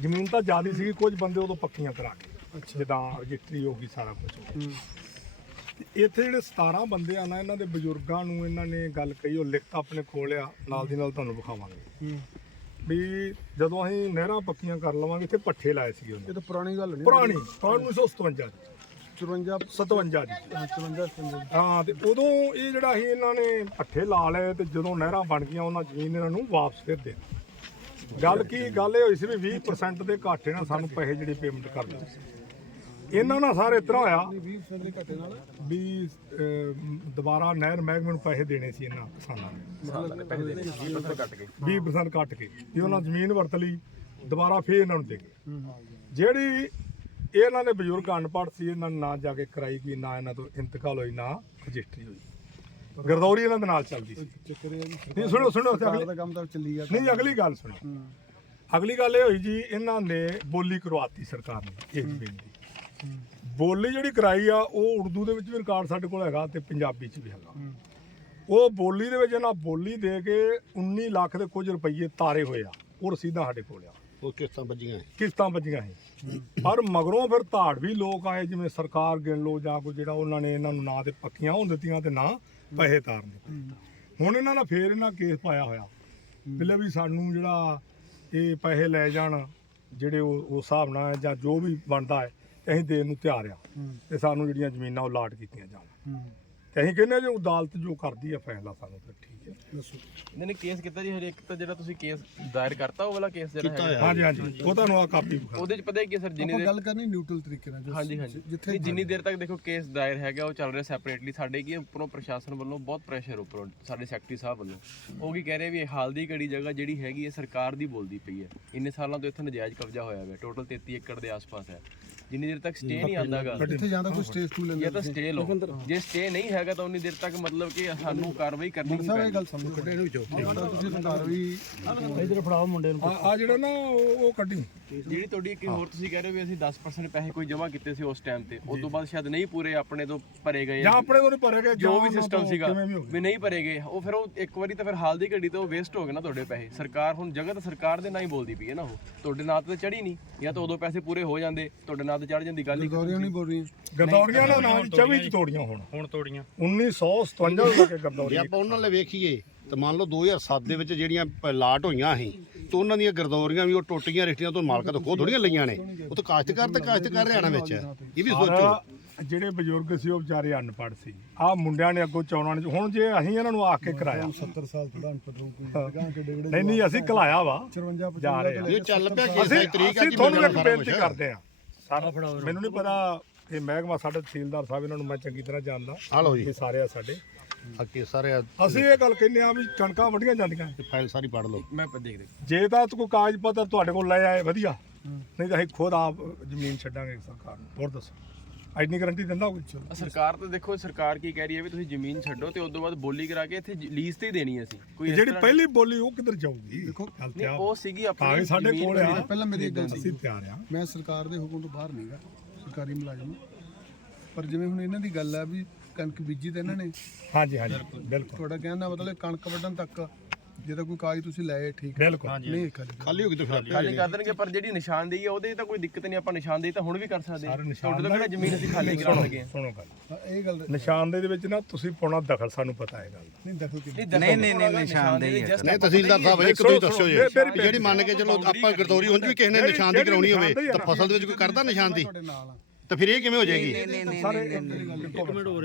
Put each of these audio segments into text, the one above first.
ਜ਼ਮੀਨ ਤਾਂ ਜ਼ਿਆਦੀ ਸੀ ਕੁਝ ਬੰਦੇ ਉਦੋਂ ਪੱਕੀਆਂ ਕਰਾ ਕੇ ਜਿੱਦਾਂ ਰਜਿਸਟਰੀ ਹੋ ਗਈ ਸਾਰਾ ਕੁਝ। ਇੱਥੇ ਜਿਹੜੇ 17 ਬੰਦੇ ਆ ਨਾ ਇਹਨਾਂ ਦੇ ਬਜ਼ੁਰਗਾਂ ਨੂੰ ਇਹਨਾਂ ਨੇ ਗੱਲ ਕਹੀ ਉਹ ਲਿਖਤ ਆਪਣੇ ਕੋਲ ਆ ਨਾਲ ਦੀ ਨਾਲ ਤੁਹਾਨੂੰ ਵਿਖਾਵਾਂਗੇ। ਵੀ ਜਦੋਂ ਅਸੀਂ ਨਹਿਰਾਂ ਪੱਕੀਆਂ ਕਰ ਲਵਾਂਗੇ ਇੱਥੇ ਪੱਠੇ ਲਾਏ ਸੀਗੇ ਉਹਨੇ। ਇਹ ਤਾਂ ਪੁਰਾਣੀ ਗੱਲ ਨਹੀਂ। ਪੁਰਾਣੀ 1957 54 57 ਦੀ। 54 55 ਹਾਂ ਤੇ ਉਦੋਂ ਇਹ ਜਿਹੜਾ ਸੀ ਇਹਨਾਂ ਨੇ ਪੱਠੇ ਲਾ ਲਏ ਤੇ ਜਦੋਂ ਨਹਿਰਾਂ ਬਣ ਗਈਆਂ ਉਹਨਾਂ ਜ਼ਮੀਨ ਇਹਨਾਂ ਨੂੰ ਵਾਪਸ ਫਿਰ ਦੇ ਦਿੱਤੀ। ਗੱਲ ਕੀ, ਗੱਲ ਇਹ ਹੋਈ ਸੀ ਵੀ 20% ਦੇ ਘਾਟੇ ਨਾਲ ਸਾਨੂੰ ਪੈਸੇ ਜਿਹੜੇ ਪੇਮੈਂਟ ਕਰ ਦਿੱਤੀ ਸੀ। ਇਹਨਾਂ ਨਾਲ ਸਾਰੇ ਇਤਨਾ ਹੋਇਆ 20% ਦੇ ਘਾਟੇ ਨਾਲ ਵੀ ਦੁਬਾਰਾ ਨਹਿਰ ਮਹਿਕਮੇ ਨੂੰ ਪੈਸੇ ਦੇਣੇ ਸੀ ਇਹਨਾਂ ਕਿਸਾਨਾਂ ਨੇ। 20% ਕੱਟ ਕੇ, ਵੀ ਉਹਨਾਂ ਜ਼ਮੀਨ ਵਰਤ ਲਈ, ਦੁਬਾਰਾ ਫੇਰ ਇਹਨਾਂ ਨੂੰ ਦੇ ਗਏ ਜਿਹੜੀ ਇਹਨਾਂ ਦੇ ਬਜ਼ੁਰਗ ਅਨਪੜ੍ਹ ਸੀ, ਇਹਨਾਂ ਨੂੰ ਨਾ ਜਾ ਕੇ ਕਰਾਈ ਗਈ ਨਾ ਇਹਨਾਂ ਤੋਂ ਇੰਤਕਾਲ ਹੋਈ, ਨਾ ਰਜਿਸਟਰੀ ਹੋਈ। ਗਰਦੌਰੀ ਇਹਨਾਂ ਦੇ ਨਾਲ ਚੱਲਦੀ ਸੀ। ਚੱਕਰ ਇਹ ਆ ਜੀ ਨਹੀਂ ਸੁਣੋ ਸੁਣੋ ਸਰਕਾਰ ਅਗਲੀ ਦਾ ਕੰਮ ਤਾਂ ਚੱਲੀ ਗਿਆ ਨਹੀਂ ਅਗਲੀ ਗੱਲ ਸੁਣੋ। ਅਗਲੀ ਗੱਲ ਇਹ ਹੋਈ ਜੀ ਇਹਨਾਂ ਨੇ ਬੋਲੀ ਕਰਵਾਤੀ ਸਰਕਾਰ ਨੇ ਇਸ ਦੀ ਬੋਲੀ ਜਿਹੜੀ ਕਰਾਈ ਆ ਉਹ ਉਰਦੂ ਦੇ ਵਿੱਚ ਵੀ ਰਿਕਾਰਡ ਸਾਡੇ ਕੋਲ ਹੈਗਾ ਤੇ ਪੰਜਾਬੀ ਚ ਵੀ ਹੈਗਾ। ਉਹ ਬੋਲੀ ਦੇ ਵਿੱਚ ਇਹਨਾਂ ਬੋਲੀ ਦੇ ਕੇ 19 ਲੱਖ ਦੇ ਕੁਝ ਰੁਪਏ ਤਾਰੇ ਹੋਏ ਆ ਉਹ ਰਸੀਦਾਂ ਸਾਡੇ ਕੋਲ ਆ। ਉਹ ਕਿਸ਼ਤਾਂ ਵੱਜੀਆਂ ਕਿਸ਼ਤਾਂ ਵੱਜੀਆਂ ਸੀ। ਪਰ ਮਗਰੋਂ ਫਿਰ ਧਾੜ ਵੀ ਲੋਕ ਆਏ ਜਿਵੇਂ ਸਰਕਾਰ ਗਿਣ ਲੋ ਜਾਂ ਕੋਈ ਜਿਹੜਾ ਉਹਨਾਂ ਨੇ ਇਹਨਾਂ ਨੂੰ ਨਾ ਤੇ ਪੱਕੀਆਂ ਹੋਣ ਦਿੱਤੀਆਂ ਤੇ ਨਾ ਪੈਸੇ ਤਾਰਨ ਹੁਣ ਇਹਨਾਂ ਨੇ ਫੇਰ ਇਹਨਾਂ ਕੇਸ ਪਾਇਆ ਹੋਇਆ। ਬਿੱਲੇ ਵੀ ਸਾਨੂੰ ਜਿਹੜਾ ਇਹ ਪੈਸੇ ਲੈ ਜਾਣ ਜਿਹੜੇ ਉਹ ਉਸ ਹਿਸਾਬ ਨਾਲ ਜਾਂ ਜੋ ਵੀ ਬਣਦਾ ਹੈ ਅਸੀਂ ਦੇਣ ਨੂੰ ਤਿਆਰ ਆ ਤੇ ਸਾਨੂੰ ਜਿਹੜੀਆਂ ਜ਼ਮੀਨਾਂ ਉਹ ਲਾਟ ਕੀਤੀਆਂ ਜਾਣ। ਤੇ ਅਸੀਂ ਕਹਿੰਦੇ ਜੇ ਅਦਾਲਤ ਜੋ ਕਰਦੀ ਹੈ ਫੈਸਲਾ ਸਾਨੂੰ ਫਿਰ ਠੀਕ ਹੈ। ਨਹੀਂ ਨਹੀਂ ਕੇਸ ਕੀਤਾ ਜੀ ਹਰੇਕ ਤਾਂ ਜਿਹੜਾ ਤੁਸੀਂ ਕੇਸ ਦਾਇਰ ਕਰਤਾ ਉਹ ਵਾਲਾ ਕੇਸ ਜਿਹੜਾ ਕੀਤਾ ਹੈ ਆ ਹਾਂਜੀ ਹਾਂਜੀ। ਉਹ ਤੁਹਾਨੂੰ ਆ ਕਾਪੀ ਵਿਖਾ ਉਹਦੇ ਚ ਪਤਾ ਹੈ ਕਿ ਸਰ ਜਿੰਨੀ ਆਪਾਂ ਦੇਰ ਗੱਲ ਕਰਨੀ ਨਿਊਟਰਲ ਤਰੀਕੇ ਨਾਲ ਜੋ ਹਾਂਜੀ ਹਾਂਜੀ। ਜਿੱਥੇ ਨਹੀਂ, ਜਿੰਨੀ ਦੇਰ ਤੱਕ ਦੇਖੋ ਕੇਸ ਦਾਇਰ ਹੈਗਾ ਉਹ ਚੱਲ ਰਿਹਾ ਸੈਪਰੇਟਲੀ ਸਾਡੇ ਕੀ ਹੈ, ਉੱਪਰੋਂ ਪ੍ਰਸ਼ਾਸਨ ਵੱਲੋਂ ਬਹੁਤ ਪ੍ਰੈਸ਼ਰ ਉੱਪਰੋਂ ਸਾਡੇ ਸੈਕਟਰੀ ਸਾਹਿਬ ਵੱਲੋਂ। ਉਹ ਕੀ ਕਹਿ ਰਹੇ ਵੀ ਇਹ ਹਾਲ ਦੀ ਘੜੀ ਜਗ੍ਹਾ ਜਿਹੜੀ ਹੈਗੀ ਹੈ ਸਰਕਾਰ ਦੀ ਬੋਲਦੀ ਪਈ ਹੈ। ਇੰਨੇ ਸਾਲਾਂ ਤੋਂ ਇੱਥੇ ਨਜਾਇਜ਼ ਕਬਜ਼ਾ ਹੋਇਆ ਹੋਇਆ ਟੋਟਲ 33 ਏਕੜ ਦੇ ਆਸ-ਪਾਸ ਹੈ। ਜਿੰਨੀ ਦੇਰ ਤੱਕ ਸਟੇ ਨਹੀਂ ਆਂਦਾਗਾ ਜਿੱਥੇ ਜਾਂਦਾ ਕੋਈ ਸਟੇਜ 2 ਲੈਂਦਾ ਜਾਂ ਤਾਂ ਸਟੇ ਲਓ। ਜੇ ਸਟੇ ਨਹੀਂ ਹੈਗਾ ਤਾਂ ਉਨੀ ਦੇਰ ਤੱਕ ਮਤਲਬ ਕਿ ਸਾਨੂੰ ਕਾਰਵਾਈ ਕਰਨੀ ਨਹੀਂ ਸਭ ਇਹ ਪੈਣੀ। ਗੱਲ ਸਮਝੋ। ਕੱਢੇ ਨੂੰ ਜੋ ਤੁਸੀਂ ਸਰਕਾਰ ਵੀ ਆ ਆ ਜਿਹੜਾ ਨਾ ਉਹ ਕੱਢੀ। ਜਿਹੜੀ ਤੁਹਾਡੀ ਇੱਕ ਹੋਰ ਤੁਸੀਂ ਕਹਿ ਰਹੇ ਹੋ ਵੀ ਅਸੀਂ 10% ਪੈਸੇ ਕੋਈ ਜਮ੍ਹਾਂ ਕੀਤੇ ਸੀ ਉਸ ਟਾਈਮ ਤੇ ਉਸ ਤੋਂ ਬਾਅਦ ਸ਼ਾਇਦ ਨਹੀਂ ਪੂਰੇ ਆਪਣੇ ਤੋਂ ਭਰੇ ਗਏ। ਜਾਂ ਆਪਣੇ ਕੋਲ ਭਰੇ ਗਏ ਜੋ ਵੀ ਸਿਸਟਮ ਤੋਂ ਸੀਗਾ ਵੀ ਨਹੀਂ ਭਰੇ ਗਏ। ਉਹ ਫਿਰ ਉਹ ਇੱਕ ਵਾਰੀ ਤਾਂ ਫਿਰ ਹਾਲ ਦੀ ਘੜੀ ਤੇ ਉਹ ਵੇਸਟ ਹੋ ਗਏ ਨਾ ਤੁਹਾਡੇ ਪੈਸੇ। ਸਰਕਾਰ ਹੁਣ ਜਗ੍ਹਾ ਤਾਂ ਸਰਕਾਰ ਦੇ ਨਾਂ ਹੀ ਬੋਲਦੀ ਪਈ ਹੈ ਨਾ ਉਹ। ਤੁਹਾਡੇ ਨਾਂ ਤੇ ਚੜੀ ਨਹੀਂ ਜਾਂ ਤਾਂ ਉਦੋਂ ਪੈਸੇ ਪੂਰੇ ਹੋ ਜਾਂਦੇ ਤੁਹਾਡੇ ਨਾਂ ਤੇ ਚੜ ਜਾਂਦੀ ਗੱਲ ਹੀ ਗੌਰੀਆਂ ਨਹੀਂ ਬੋਲ ਰਹੀਆਂ ਗਰਦੌਰੀਆਂ ਦਾ ਨਾਮ 24 ਚ ਤੋੜੀਆਂ ਹੁਣ। ਹੁਣ ਤੋੜੀਆਂ। 1957 ਤੋਂ ਲੈ ਕੇ ਜੇ ਗਰਦੌਰੀ ਆਪਾਂ ਉਹਨਾਂ ਲਈ ਵੇਖੀਏ ਤਾਂ ਮੰਨ ਲਓ 2007 ਦੇ ਵਿੱਚ ਜਿਹੜੀਆਂ ਲਾਟ ਹੋਈਆਂ ਸੀ ਤੇ ਉਹਨਾਂ ਦੀਆਂ ਗਰਦੌਰੀਆਂ ਵੀ ਉਹ ਟੁੱਟੀਆਂ ਰਿਸ਼ਤੀਆਂ ਤੋਂ ਮਾਲਕਾਂ ਤੋਂ ਖੋ ਥੋੜੀਆਂ ਲਈਆਂ ਨੇ। ਉਹ ਤਾਂ ਕਾਸ਼ਤਕਾਰ ਤੇ ਕਾਸ਼ਤਕਾਰ ਹਰਿਆਣਾ ਵਿੱਚ ਹੈ। ਇਹ ਵੀ ਸੋਚੋ। ਜਿਹੜੇ ਬਜ਼ੁਰਗ ਸੀ ਉਹ ਵਿਚਾਰੇ ਅਨਪੜ੍ਹ ਸੀ। ਆ ਮੁੰਡਿਆਂ ਨੇ ਅੱਗੋਂ ਚੌਣਾ ਨੇ ਹੁਣ ਜੇ ਅਸੀਂ ਇਹਨਾਂ ਨੂੰ ਆਖ ਕੇ ਕਰਾਇਆ। 70 ਸਾਲ ਤੋਂ ਅਨਪੜ੍ਹ ਹੋ। ਨਹੀਂ ਨਹੀਂ ਅਸੀਂ ਕਲਾਇਆ ਵਾ। 54 ਜਾ ਰਹੇ ਆ। ਇਹ ਚੱਲ ਪਿਆ ਕੇਸ ਦੀ ਤਰੀਕ ਆ ਅਸੀਂ ਜੀ ਤੁਹਾਨੂੰ ਇੱਕ ਬੇਨਤੀ। ਕਰਦੇ ਆ ਸਾਰਾ ਮੈਨੂੰ ਨਹੀਂ ਪਤਾ ਇਹ ਮਹਿਕਮਾ ਸਾਡੇ ਤਹਿਸੀਲਦਾਰ ਸਾਹਿਬ ਇਹਨਾਂ ਨੂੰ ਮੈਂ ਚੰਗੀ ਤਰ੍ਹਾਂ ਜਾਣਦਾ। ਆ ਲਓ ਜੀ। ਇਹ ਸਾਰੇ ਆ ਸਾਡੇ। ਆ ਕੇ ਸਾਰੇ ਅਸੀਂ ਇਹ ਗੱਲ ਕਹਿੰਦੇ ਆ ਵੀ ਕਣਕਾਂ ਵੱਢੀਆਂ ਜਾਂਦੀਆਂ। ਫਾਈਲ ਸਾਰੀ ਪੜ ਲਓ। ਮੈਂ ਦੇਖ ਦੇਖ। ਜੇ ਤਾਂ ਕੋਈ ਕਾਗਜ਼ ਪੱਤਰ ਤੁਹਾਡੇ ਕੋਲ ਲੈ ਆਏ ਵਧੀਆ। ਨਹੀਂ ਤਾਂ ਅਸੀਂ ਖੁਦ ਆਪ ਜ਼ਮੀਨ ਛੱਡਾਂਗੇ ਸਰਕਾਰ ਨੂੰ। ਹੋਰ ਦੱਸੋ। ਐਨੀ ਗਾਰੰਟੀ ਦਿੰਦਾ ਕੋਈ ਆਹ ਸਰਕਾਰ ਤਾਂ ਦੇਖੋ ਸਰਕਾਰ ਕੀ ਕਹਿ ਰਹੀ ਹੈ ਵੀ ਤੁਸੀਂ ਜ਼ਮੀਨ ਛੱਡੋ ਤੇ ਉਸ ਤੋਂ ਬਾਅਦ ਬੋਲੀ ਕਰਾ ਕੇ ਇੱਥੇ ਲੀਜ਼ ਤੇ ਹੀ ਦੇਣੀ ਹੈ ਅਸੀਂ। ਕੋਈ ਇਸ ਜਿਹੜੀ ਤਰ੍ਹਾਂ- ਪਹਿਲੀ ਬੋਲੀ ਉਹ ਕਿੱਧਰ ਜਾਊਗੀ? ਦੇਖੋ ਨਹੀਂ ਉਹ ਸੀਗੀ ਆਪਣੀ ਸਾਡੇ ਜ਼ਮੀਨ ਕੋਲ ਆ। ਪਹਿਲਾਂ ਮੇਰੀ ਇੱਕ ਗੱਲ ਸੀ ਅਸੀਂ ਤਿਆਰ ਆ। ਮੈਂ ਸਰਕਾਰ ਦੇ ਹੁਕਮ ਤੋਂ ਬਾਹਰ ਨਹੀਂਗਾ ਸਰਕਾਰੀ ਮੁਲਾਜ਼ਮ ਹਾਂ। ਪਰ ਜਿਵੇਂ ਹੁਣ ਇਹਨਾਂ ਦੀ ਗੱਲ ਆ ਵੀ ਕਣਕ ਬੀਜੀ ਤੇ ਇਹਨਾਂ ਨੇ। ਹਾਂਜੀ ਹਾਂਜੀ ਬਿਲਕੁਲ। ਤੁਹਾਡਾ ਕਹਿਣ ਦਾ ਮਤਲਬ ਕਣਕ ਵੱਢਣ ਤੱਕ ਜੇ ਤਾਂ ਕੋਈ ਕਾਗਜ਼ ਤੁਸੀਂ ਲਏ ਠੀਕ ਹੈ। ਬਿਲਕੁਲ। ਨਹੀਂ ਖਾਲੀ ਖਾਲੀ ਹੋ ਗਈ ਤਾਂ ਫਿਰ ਆਪੇ ਖਾਲੀ ਕਰ ਦੇਣਗੇ ਪਰ ਜਿਹੜੀ ਨਿਸ਼ਾਨਦੇਹੀ ਹੈ ਉਹਦੇ ਤਾਂ ਕੋਈ ਦਿੱਕਤ ਨਹੀਂ ਆਪਾਂ ਨਿਸ਼ਾਨਦੇਹੀ ਤਾਂ ਹੁਣ ਵੀ ਕਰ ਸਕਦੇ ਹਾਂ। ਤੁਹਾਡੇ ਤੋਂ ਕਿਹੜਾ ਜ਼ਮੀਨ ਅਸੀਂ ਖਾਲੀ ਕਰਾਉਣ ਲੱਗੇ ਹਾਂ। ਸੁਣੋ ਗੱਲ। ਇਹ ਗੱਲ ਨਿਸ਼ਾਨਦੇ ਦੇ ਵਿੱਚ ਨਾ ਤੁਸੀਂ ਪਾਉਣਾ ਦਖਲ ਸਾਨੂੰ ਪਤਾ ਹੈ ਗੱਲ ਦਾ। ਨਹੀਂ ਦਖਲ ਨਹੀਂ ਨਹੀਂ ਨਹੀਂ ਨਿਸ਼ਾਨਦੇਹੀ ਨਹੀਂ ਤਹਿਸੀਲਦਾਰ ਸਾਹਿਬ ਇੱਕ ਤੁਸੀਂ ਦੱਸੋ ਜੀ। ਜਿਹੜੀ ਮੰਨ ਕੇ ਚਲੋ ਆਪਾਂ ਗਰਦੌਰੀ ਹੁੰਦੀ ਵੀ ਕਿਸੇ ਨੇ ਨਿਸ਼ਾਨਦੀ ਕਰਾਉਣੀ ਹੋਵੇ ਤਾਂ ਫਸਲ ਦੇ ਵਿੱਚ ਕੋਈ ਕਰਦਾ ਨਿਸ਼ਾਨਦੀ ਤੁਹਾਡੇ ਨਾਲ ਆ। ਤਾਂ ਫਿਰ ਇਹ ਕਿਵੇਂ ਹੋ ਜਾਏਗੀ? ਸਾਰੇ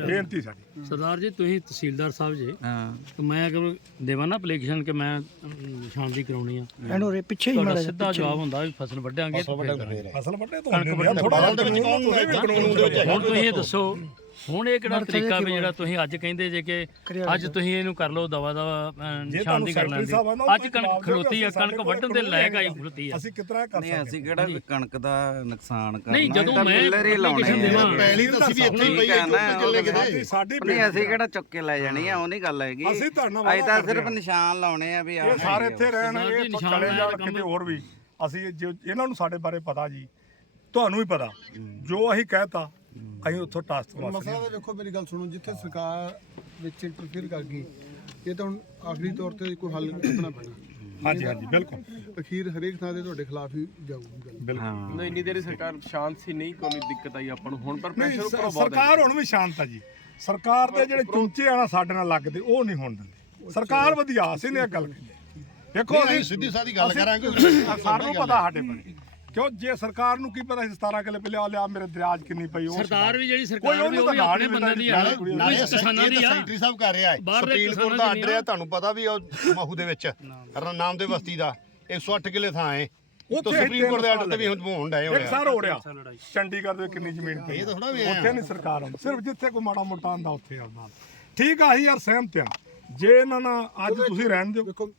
ਬੇਨਤੀ ਸਾਡੀ। ਸਰਦਾਰ ਜੀ ਤੁਸੀਂ ਤਹਿਸੀਲਦਾਰ ਸਾਹਿਬ ਜੀ। ਹਾਂ। ਤੇ ਮੈਂ ਅਗਰ ਦੇਵਾਂ ਨਾ ਐਪਲੀਕੇਸ਼ਨ ਕਿ ਮੈਂ ਨਿਸ਼ਾਨਦੀ ਕਰਾਉਣੀ ਆ। ਇਹਨੂੰ ਰੇ ਪਿੱਛੇ ਹੀ ਤੁਹਾਡਾ ਸਿੱਧਾ ਜਵਾਬ ਹੁੰਦਾ ਵੀ ਫਸਲ ਵੱਢਾਂਗੇ। ਤੇ ਫਿਰ ਫਸਲ ਵੱਡੇ ਤੋਂ ਥੋੜਾ ਦੇ ਵਿੱਚ ਕੌਣ ਕਾਨੂੰਨ ਦੇ ਵਿੱਚ ਹੁਣ ਤੁਸੀਂ ਇਹ ਦੱਸੋ ਹੁਣ ਇਹ ਕਿਹੜਾ ਤਰੀਕਾ ਵੀ ਜਿਹੜਾ ਤੁਸੀਂ ਅੱਜ ਕਹਿੰਦੇ ਜੇ ਕਿ ਅੱਜ ਤੁਸੀਂ ਇਹਨੂੰ ਕਰ ਲਓ ਦਵਾ ਦਵਾ ਨਿਸ਼ਾਨਦੀ ਕਰ ਲੈਂਦੇ ਅੱਜ ਕਣਕ ਖਲੋਤੀ ਆ ਕਣਕ ਵੱਢਣ ਦੇ ਲਾਇਕ ਆਈ ਖਲੋਤੀ ਆ। ਅਸੀਂ ਕਿਤਨਾ ਕਰ ਨਹੀਂ ਸਕਦੇ ਅਸੀਂ ਕਿਹੜਾ ਕਣਕ ਦਾ ਨੁਕਸਾਨ ਕਰਨਾ ਨਹੀਂ ਜਦੋਂ ਮੈਂ। ਪਹਿਲੀ ਤਾਂ ਅਸੀਂ ਵੀ ਇੱਥੇ ਹੀ ਪਈ ਹੈ ਕਿੱਲੇ ਕਿਤੇ? ਸਾਡੀ ਨਹੀਂ ਅਸੀਂ ਕਿਹੜਾ ਚੁੱਕ ਕੇ ਲੈ ਜਾਣੀ ਆ ਉਹ ਨਹੀਂ ਗੱਲ ਹੈਗੀ। ਅਸੀਂ ਤਾਂ ਸਿਰਫ ਨਿਸ਼ਾਨ ਲਾਉਣੇ ਆ ਵੀ ਆ ਸਾਰੇ ਇੱਥੇ ਰਹਿਣ ਇਹ ਚਲੇ ਜਾਣ ਕਿਤੇ ਹੋਰ ਵੀ। ਅਸੀਂ ਇਹਨਾਂ ਨੂੰ ਸਾਡੇ ਬਾਰੇ ਪਤਾ ਜੀ ਤੁਹਾਨੂੰ ਵੀ ਪਤਾ। ਜੋ ਅਸੀਂ ਕਹਿਤਾ ਅਸੀਂ ਉੱਥੋਂ ਟਾਸ ਤੋਂ ਵਾਸਤੇ ਮਸਲਾ ਤਾਂ ਦੇਖੋ ਮੇਰੀ ਗੱਲ ਸੁਣੋ ਜਿੱਥੇ ਸਰਕਾਰ ਵਿੱਚ ਇੰਟਰਫੇਅਰ ਕਰ ਗਈ ਇਹ ਤਾਂ ਹੁਣ ਆਖਰੀ ਤੌਰ ਤੇ ਕੋਈ ਹੱਲ ਕੱਢਣਾ ਪੈਣਾ ਹਾਂਜੀ ਹਾਂਜੀ ਬਿਲਕੁਲ। ਅਖੀਰ ਹਰੇਕ ਥਾਂ ਤੇ ਤੁਹਾਡੇ ਖਿਲਾਫ ਹੀ ਜਾਊਗੀ ਗੱਲ। ਬਿਲਕੁਲ। ਨਹੀਂ ਇੰਨੀ ਦੇਰ ਸਰਕਾਰ ਸ਼ਾਂਤ ਸੀ ਨਹੀਂ ਕੋਈ ਦਿੱਕਤ ਆਈ ਆਪਾਂ ਨੂੰ। ਹੁਣ ਪਰ ਨਹੀਂ, ਪ੍ਰੈਸ਼ਰ ਸ- ਉੱਪਰੋਂ ਬਹੁਤ ਹੈ ਸਰਕਾਰ ਹੁਣ ਵੀ ਸ਼ਾਂਤ ਆ ਜੀ। ਸਰਕਾਰ ਦੇ ਜਿਹੜੇ ਚੁੰਚੇ ਆ ਨਾ ਸਾਡੇ ਨਾਲ ਲੱਗਦੇ ਉਹ ਨਹੀਂ ਹੋਣ ਦਿੰਦੇ। ਸਰਕਾਰ ਵਧੀਆ ਅਸੀਂ ਨੇ ਇਹ ਗੱਲ ਦੇਖੋ ਸਿੱਧੀ ਸਾਦੀ ਗੱਲ ਅਸੀਂ- ਕਰਾਂਗੇ। ਸਾਨੂੰ ਪਤਾ ਸਾਡੇ ਬਾਰੇ। ਕਿਉਂ ਜੇ ਸਰਕਾਰ ਨੂੰ ਕੀ ਪਤਾ ਸੀ 17 ਕਿਲੇ ਪਿਆ ਲਿਆ ਮੇਰੇ ਦਰਿਆਜ ਕਿੰਨੀ ਪਈ ਉਹ ਸਰਕਾਰ ਵੀ ਜਿਹੜੀ ਸਰਕਾਰ ਵੀ ਉਹਨੂੰ ਉਹ ਤਾਂ ਵੀ ਨਾਲ ਆਪਣੇ ਹੀ ਬੰਦੇ ਦੀ ਆ। ਨਾਲੇ- ਕਿਸਾਨਾਂ ਦੀ ਆ। ਸੈਕਟਰੀ ਸਾਹਿਬ ਕਰ ਰਿਹਾ ਹੈ। ਕੋਰਟ ਕਿਸਾਨਾਂ ਦਾ ਆਰਡਰ ਹੈ ਤੁਹਾਨੂੰ ਪਤਾ ਵੀ ਉਹ ਮਹੂ ਦੇ ਵਿੱਚ। ਨਾਮ ਦੇ ਬਸਤੀ ਦਾ 108 ਕਿਲੇ ਥਾਂ ਹੈ। ਉੱਥੇ ਤੋਂ ਸੁਪਰੀਮ ਕੋਰਟ ਦੇ ਆਰਡਰ ਤੇ ਵੀ ਹੁਣ ਹੋਣ ਡਏ ਇੱਕ ਹੋਇਆ ਸਾਰ ਹੋ ਰਿਹਾ। ਚੰਡੀਗੜ੍ਹ ਦੇ ਕਿੰਨੀ ਜ਼ਮੀਨ ਪਈ ਇਹ ਤਾਂ ਥੋੜ੍ਹਾ ਵੀ ਐਂ ਉੱਥੇ ਨਹੀਂ ਸਰਕਾਰ ਆਉਂਦੀ। ਸਿਰਫ ਜਿੱਥੇ ਕੋਈ ਮਾੜਾ ਮੋਟਾ ਆਂਦਾ ਉੱਥੇ ਆਉਂਦਾ। ਠੀਕ ਆ ਅਸੀਂ ਯਾਰ ਸਹਿਮਤ ਆ ਜੇ ਇਹਨਾਂ ਨਾਲ ਅੱਜ ਤੁਸੀਂ ਰਹਿਣ ਦਿਓ।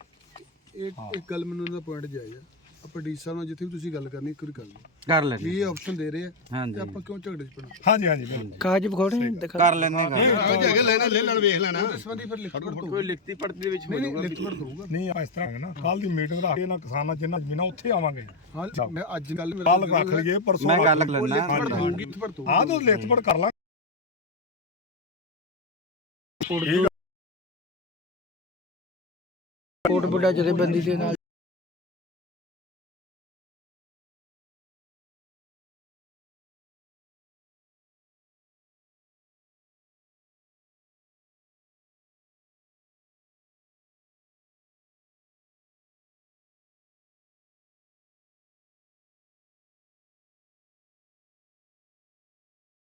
ਇਹ ਇੱਕ ਗੱਲ ਮੈਨੂੰ ਇਹਦਾ ਪੁਆਇੰਟ ਜਾਇਜ਼ ਆ। ਆਪਾਂ ਡੀ ਸਾਹਿਬ ਨਾਲ ਜਿੱਥੇ ਵੀ ਤੁਸੀਂ ਗੱਲ ਕਰਨੀ ਇੱਕ ਵਾਰੀ ਕਰ ਲਓ। ਕਰ ਵੀ ਲੈਣੇ ਇਹ ਆਪਸ਼ਨ ਦੇ ਰਹੇ ਆ ਹਾਂਜੀ ਤੇ ਆਪਾਂ ਕਿਉਂ ਝਗੜੇ ਚ ਪੈਣਾ? ਹਾਂਜੀ ਹਾਂਜੀ ਬਿਲਕੁਲ। ਕਾਗਜ਼ ਵਿਖਾਉਣੇ ਦਿਖਾ ਕਰ ਲੈਣੇ ਗੱਲ ਉਹ ਜਗ੍ਹਾ ਲੈਣਾ ਲੈ ਲੈਣ ਵੇਖ ਲੈਣਾ। ਇਸ ਸੰਬੰਧੀ ਫਿਰ ਲਿਖਤ ਪੜਤ ਕੋਈ ਲਿਖਤੀ ਪੜਤੀ ਦੇ ਵਿੱਚ ਹੋ ਨਹੀਂ ਲਿਖਤ ਪੜਤ ਹੋਊਗਾ। ਨਹੀਂ ਇਸ ਤਰ੍ਹਾਂ ਹੈ ਨਾ ਕੱਲ ਦੀ ਮੀਟਿੰਗ ਰੱਖ ਕੇ ਇਹਨਾਂ ਕਿਸਾਨਾਂ ਜਿੰਨਾ ਜ਼ਮੀਨਾਂ ਉੱਥੇ ਆਵਾਂਗੇ। ਹਾਂ ਮੈਂ ਅੱਜ ਗੱਲ ਕੱਲ ਰੱਖ ਲਈਏ ਪਰਸੋਂ ਮੈਂ ਗੱਲ। ਲੈਣਾ ਲਿਖਤ ਪੜਤ ਹੋਊਗੀ ਲਿਖਤ ਪੜਤ ਹੋਊਗੀ ਆਹ ਤਾਂ ਲਿਖਤ ਪੜ ਕਰ ਲਾਂ। ਕੋਟ ਬੁੱਢਾ ਜਥੇਬੰਦੀ ਦੇ ਨਾਲ